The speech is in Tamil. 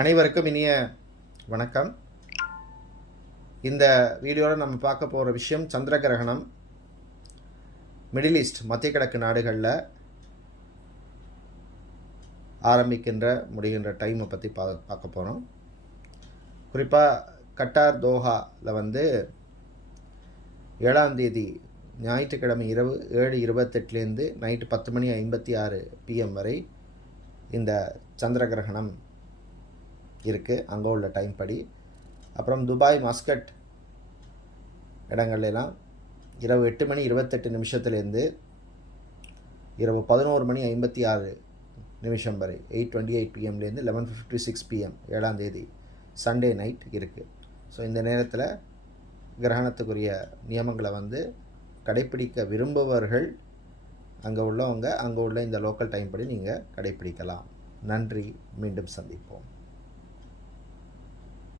அனைவருக்கும் இனிய வணக்கம். இந்த வீடியோவில் நம்ம பார்க்க போகிற விஷயம் சந்திர கிரகணம். மிடில் ஈஸ்ட் மத்திய கிழக்கு நாடுகளில் ஆரம்பிக்கின்ற முடிகின்ற டைமை பற்றி பா பார்க்க போகிறோம் குறிப்பாக கட்டார் தோஹாவில் வந்து ஏழாம் தேதி ஞாயிற்றுக்கிழமை இரவு ஏழு இருபத்தெட்டுலேருந்து நைட்டு பத்து மணி ஐம்பத்தி ஆறு பிஎம் வரை இந்த சந்திர கிரகணம் இருக்குது அங்கே உள்ள டைம் படி. அப்புறம் துபாய் மஸ்கட் இடங்கள்லாம் இரவு எட்டு மணி இருபத்தெட்டு நிமிஷத்துலேருந்து இரவு பதினோரு மணி ஐம்பத்தி ஆறு நிமிஷம் வரை எயிட் டுவெண்ட்டி எயிட் பிஎம்லேருந்து லெவன் ஃபிஃப்டி சிக்ஸ் பிஎம் ஏழாம் தேதி சண்டே நைட் இருக்குது ஸோ இந்த நேரத்தில் கிரகணத்துக்குரிய நியமங்களை வந்து கடைப்பிடிக்க விரும்புபவர்கள் அங்கே உள்ளவங்க அங்கே உள்ள இந்த லோக்கல் டைம் படி நீங்கள் கடைப்பிடிக்கலாம். நன்றி. மீண்டும் சந்திப்போம்.